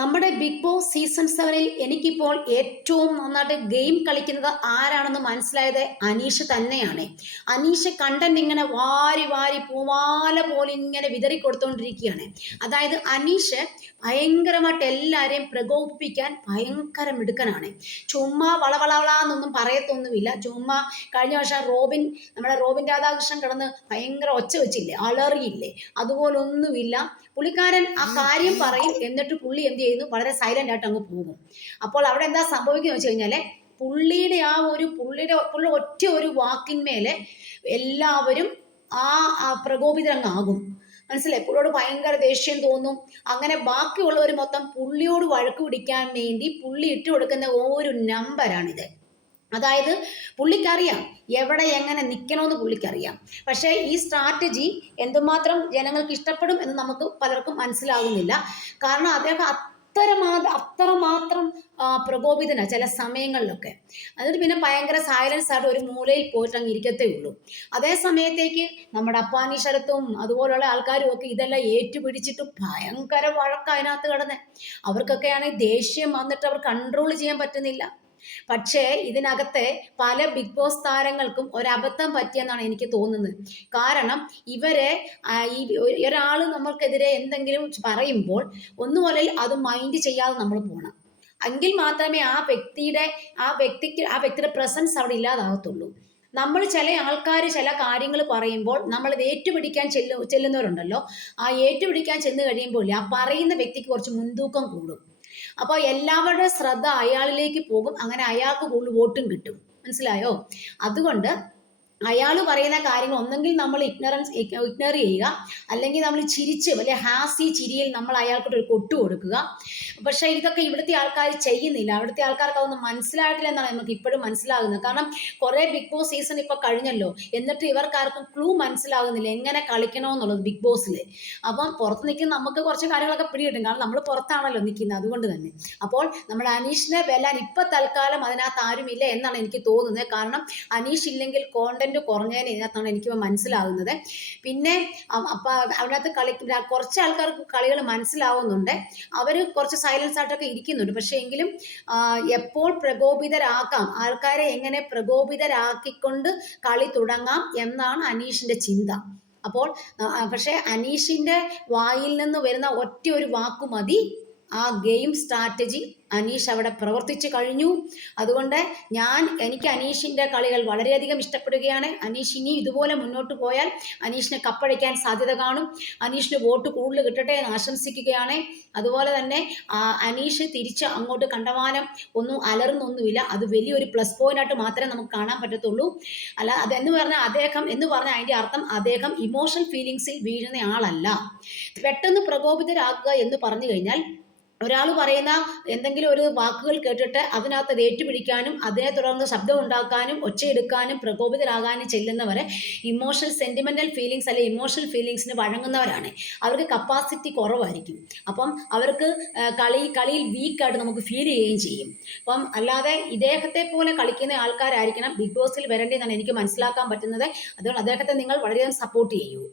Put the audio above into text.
നമ്മുടെ big boss season സെവനിൽ എനിക്കിപ്പോൾ ഏറ്റവും നന്നായിട്ട് ഗെയിം കളിക്കുന്നത് ആരാണെന്ന് മനസ്സിലായത് അനീഷ് തന്നെയാണ്. അനീഷ് കണ്ടന്റ് ഇങ്ങനെ വാരി വാരി പൂവാല പോലെ ഇങ്ങനെ വിതറി കൊടുത്തുകൊണ്ടിരിക്കുകയാണ് അതായത് അനീഷ് ഭയങ്കരമായിട്ട് എല്ലാവരെയും പ്രകോപിപ്പിക്കാൻ ഭയങ്കര മിടുക്കനാണ്. ചുമ്മാ വളവളവളാന്നൊന്നും പറയത്തൊന്നുമില്ല. ചുമ്മാ കഴിഞ്ഞ വർഷം റോബിൻ നമ്മുടെ റോബിൻ രാധാകൃഷ്ണൻ കിടന്ന് ഭയങ്കര ഒച്ച വെച്ചില്ലേ അലറിയില്ലേ അതുപോലൊന്നുമില്ല. പുള്ളിക്കാരൻ ആ കാര്യം പറയും എന്നിട്ട് പുള്ളി എന്ത് ചെയ്യുന്നു? വളരെ സൈലന്റ് ആയിട്ട് അങ്ങ് പോകും. അപ്പോൾ അവിടെ എന്താ സംഭവിക്കുന്നത് വെച്ച് കഴിഞ്ഞാൽ പുള്ളിയുടെ ആ ഒരു പുള്ളിയുടെ പുള്ളി ഒറ്റ ഒരു വാക്കിന്മേലെ എല്ലാവരും ആ പ്രകോപിതരങ്ങാകും മനസ്സിലായി? പുള്ളിയോട് ഭയങ്കര ദേഷ്യം തോന്നും. അങ്ങനെ ബാക്കിയുള്ളവർ മൊത്തം പുള്ളിയോട് വഴക്ക് പിടിക്കാൻ വേണ്ടി പുള്ളി ഇട്ട് കൊടുക്കുന്ന ഒരു നമ്പറാണിത് അതായത് പുള്ളിക്കറിയാം. എവിടെ എങ്ങനെ നിൽക്കണമെന്ന് പുള്ളിക്കറിയാം. പക്ഷേ ഈ സ്ട്രാറ്റജി എന്തുമാത്രം ജനങ്ങൾക്ക് ഇഷ്ടപ്പെടും എന്ന് നമുക്ക് പലർക്കും മനസ്സിലാകുന്നില്ല. കാരണം അദ്ദേഹം അത്രമാ അത്രമാത്രം പ്രകോപിതനാണ് ചില സമയങ്ങളിലൊക്കെ. എന്നിട്ട് പിന്നെ ഭയങ്കര സൈലൻസ് ആയിട്ട് ഒരു മൂലയിൽ പോയിട്ട് അങ്ങ് ഇരിക്കത്തേ ഉള്ളൂ. അതേ സമയത്തേക്ക് നമ്മുടെ അപ്പാനി ശരത്തും അതുപോലുള്ള ആൾക്കാരും ഒക്കെ ഇതെല്ലാം ഏറ്റുപിടിച്ചിട്ട് ഭയങ്കര വഴക്ക് അതിനകത്ത് കിടന്ന്. അവർക്കൊക്കെയാണെങ്കിൽ ദേഷ്യം വന്നിട്ട് അവർ കൺട്രോൾ ചെയ്യാൻ പറ്റുന്നില്ല. പക്ഷേ ഇതിനകത്തെ പല ബിഗ് ബോസ് താരങ്ങൾക്കും ഒരബദ്ധം പറ്റിയെന്നാണ് എനിക്ക് തോന്നുന്നത്. കാരണം ഇവരെ ഈ ഒരാൾ നമ്മൾക്കെതിരെ എന്തെങ്കിലും പറയുമ്പോൾ ഒന്നുപോലെ അത് മൈൻഡ് ചെയ്യാതെ നമ്മൾ പോകണം എങ്കിൽ മാത്രമേ ആ വ്യക്തിയുടെ ആ വ്യക്തിക്ക് ആ വ്യക്തിയുടെ പ്രസൻസ് അവിടെ ഇല്ലാതാകത്തുള്ളൂ. നമ്മൾ ചില ആൾക്കാർ ചില കാര്യങ്ങൾ പറയുമ്പോൾ നമ്മൾ ഏറ്റുപിടിക്കാൻ ചെല്ലു ചെല്ലുന്നവരുണ്ടല്ലോ. ആ ഏറ്റുപിടിക്കാൻ ചെന്ന് കഴിയുമ്പോൾ ആ പറയുന്ന വ്യക്തിക്ക് കുറച്ച് മുൻതൂക്കം കൂടും. അപ്പോൾ എല്ലാവരുടെ ശ്രദ്ധ അയാളിലേക്ക് പോകും. അങ്ങനെ അയാൾക്ക് കൂടുതൽ വോട്ടും കിട്ടും. മനസ്സിലായോ? അതുകൊണ്ട് അയാൾ പറയുന്ന കാര്യങ്ങൾ ഒന്നെങ്കിൽ നമ്മൾ ഇഗ്നറൻസ് ഇഗ്നർ ചെയ്യുക. അല്ലെങ്കിൽ നമ്മൾ ചിരിച്ച് വലിയ ഹാസി ചിരിയിൽ നമ്മൾ അയാൾക്കൊരു കൊട്ടു കൊടുക്കുക. പക്ഷേ ഇതൊക്കെ ഇവിടുത്തെ ആൾക്കാർ ചെയ്യുന്നില്ല. അവിടുത്തെ ആൾക്കാർക്ക് അതൊന്നും മനസ്സിലായിട്ടില്ല എന്നാണ് നമുക്ക് ഇപ്പോഴും മനസ്സിലാകുന്നത്. കാരണം കുറേ ബിഗ് ബോസ് സീസൺ ഇപ്പോൾ കഴിഞ്ഞല്ലോ. എന്നിട്ട് ഇവർക്കാർക്കും ക്ലൂ മനസ്സിലാകുന്നില്ല എങ്ങനെ കളിക്കണമെന്നുള്ളത് ബിഗ് ബോസിൽ അപ്പം പുറത്ത് നിൽക്കുന്ന നമുക്ക് കുറച്ച് കാര്യങ്ങളൊക്കെ പിടികിട്ടും. കാരണം നമ്മൾ പുറത്താണല്ലോ നിൽക്കുന്നത് അതുകൊണ്ട് തന്നെ. അപ്പോൾ നമ്മുടെ അനീഷിനെ വെല്ലാൻ ഇപ്പം തൽക്കാലം അതിനകത്ത് ആരുമില്ല എന്നാണ് എനിക്ക് തോന്നുന്നത്. കാരണം അനീഷ് ഇല്ലെങ്കിൽ കോണ്ടന്റ് കണ്ടന്റ് കുറഞ്ഞതിന് ഇതിനകത്താണ് എനിക്ക് മനസ്സിലാകുന്നത് പിന്നെ അപ്പം അതിനകത്ത് കളി കുറച്ച് ആൾക്കാർക്ക് കളികൾ മനസ്സിലാവുന്നുണ്ട്. അവർ കുറച്ച് സൈലൻസ് ആയിട്ടൊക്കെ ഇരിക്കുന്നുണ്ട്. പക്ഷേ എങ്കിലും എപ്പോൾ പ്രകോപിതരാക്കാം ആൾക്കാരെ എങ്ങനെ പ്രകോപിതരാക്കിക്കൊണ്ട് കളി തുടങ്ങാം എന്നാണ് അനീഷിന്റെ ചിന്ത. അപ്പോൾ പക്ഷേ അനീഷിന്റെ വായിൽ നിന്ന് വരുന്ന ഒറ്റ ഒരു വാക്കു മതി. ആ ഗെയിം സ്ട്രാറ്റജി അനീഷ് അവിടെ പ്രവർത്തിച്ചു കഴിഞ്ഞു. അതുകൊണ്ട് ഞാൻ എനിക്ക് അനീഷിന്റെ കളികൾ വളരെയധികം ഇഷ്ടപ്പെടുകയാണ്. അനീഷ് ഇനി ഇതുപോലെ മുന്നോട്ട് പോയാൽ അനീഷിനെ കപ്പടിക്കാൻ സാധ്യത കാണും. അനീഷിന് വോട്ട് കൂടുതൽ കിട്ടട്ടെ എന്ന് ആശംസിക്കുകയാണ്. അതുപോലെ തന്നെ അനീഷ് തിരിച്ച് അങ്ങോട്ട് കണ്ടമാനം ഒന്നും അലർന്നൊന്നുമില്ല അത് വലിയൊരു പ്ലസ് പോയിന്റ് ആയിട്ട് മാത്രമേ നമുക്ക് കാണാൻ പറ്റത്തുള്ളൂ. അല്ല അതെന്ന് പറഞ്ഞാൽ അദ്ദേഹം എന്ന് പറഞ്ഞാൽ അതിന്റെ അർത്ഥം അദ്ദേഹം ഇമോഷണൽ ഫീലിങ്സിൽ വീഴുന്ന ആളല്ല. പെട്ടെന്ന് പ്രകോപിതരാക്കുക എന്ന് പറഞ്ഞു കഴിഞ്ഞാൽ ഒരാൾ പറയുന്ന എന്തെങ്കിലും ഒരു വാക്കുകൾ കേട്ടിട്ട് അതിനകത്ത് അത് ഏറ്റുപിടിക്കാനും അതിനെ തുടർന്ന് ശബ്ദം ഉണ്ടാക്കാനും ഒച്ചയെടുക്കാനും പ്രകോപിതരാകാനും ചെല്ലുന്നവരെ ഇമോഷണൽ സെന്റിമെന്റൽ ഫീലിങ്സ് അല്ലെങ്കിൽ ഇമോഷണൽ ഫീലിങ്സിന് വഴങ്ങുന്നവരാണ്. അവർക്ക് കപ്പാസിറ്റി കുറവായിരിക്കും. അപ്പം അവർക്ക് കളി കളിയിൽ വീക്കായിട്ട് നമുക്ക് ഫീൽ ചെയ്യുകയും ചെയ്യും. അപ്പം അല്ലാതെ ഇദ്ദേഹത്തെ പോലെ കളിക്കുന്ന ആൾക്കാരായിരിക്കണം ബിഗ് ബോസിൽ വരേണ്ടതെന്നാണ് എനിക്ക് മനസ്സിലാക്കാൻ പറ്റുന്നത്. അതുകൊണ്ട് അദ്ദേഹത്തെ നിങ്ങൾ വളരെയധികം സപ്പോർട്ട് ചെയ്യൂ.